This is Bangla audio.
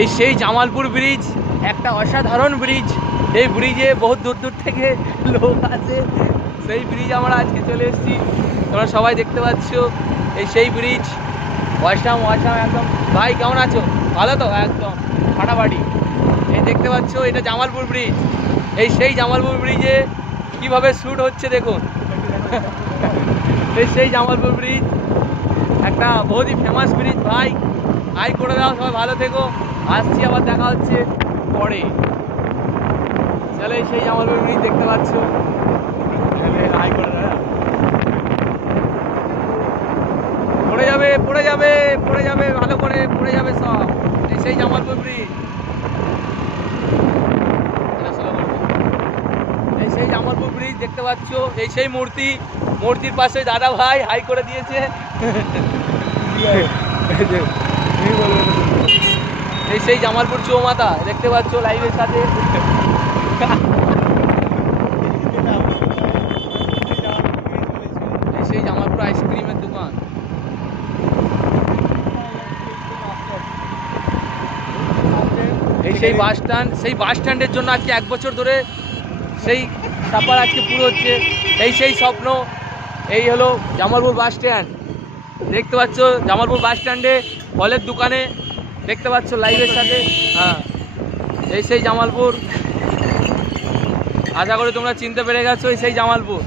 এই সেই জামালপুর ব্রিজ, একটা অসাধারণ ব্রিজ। এই ব্রিজে বহুত দূর দূর থেকে লোক আসে। সেই ব্রিজ আমরা আজকে চলে এসেছি। তোমরা সবাই দেখতে পাচ্ছ এই সেই ব্রিজ। ওয়াশাম ওয়াশাম একদম। ভাই, কেমন আছো? ভালো তো? একদম। ফাটাফাটি। এই দেখতে পাচ্ছ, এটা জামালপুর ব্রিজ। এই সেই জামালপুর ব্রিজে কীভাবে শ্যুট হচ্ছে দেখুন। এই সেই জামালপুর ব্রিজ, একটা বহুতই ফেমাস ব্রিজ, ভাই। হাই করে দাও, সবাই ভালো থেকো। আসছি, আবার দেখা হচ্ছে পরে। চলে সেই জামালপুর ব্রিজ দেখতে পাচ্ছ। হাই করে দাও পড়ে যাবে পড়ে যাবে পড়ে যাবে, ভালো করে পড়ে যাবে সব। সেই জামালপুর ব্রিজ। এই সেই জামালপুর ব্রিজ দেখতে পাচ্ছ। এই সেই মূর্তি, মূর্তির পাশে দাদা ভাই হাই করে দিয়েছে। এই সেই জামালপুর চৌমাথা দেখতে পাচ্ছ লাইভের সাথে। সেই জামালপুর আইসক্রিমের দোকান। এই সেই বাস স্ট্যান্ড সেই বাস স্ট্যান্ডের জন্য আজকে এক বছর ধরে সেই সাপার আজকে পুরো হচ্ছে, এই সেই স্বপ্ন, এই হলো জামালপুর বাস স্ট্যান্ড দেখতে পাচ্ছ জামালপুর বাস স্ট্যান্ডে ফলের দোকানে দেখতে পাচ্ছ লাইভের সাথে। হ্যাঁ এই সেই জামালপুর। আশা করি তোমরা চিনতে পেরে গেছো, এই সেই জামালপুর।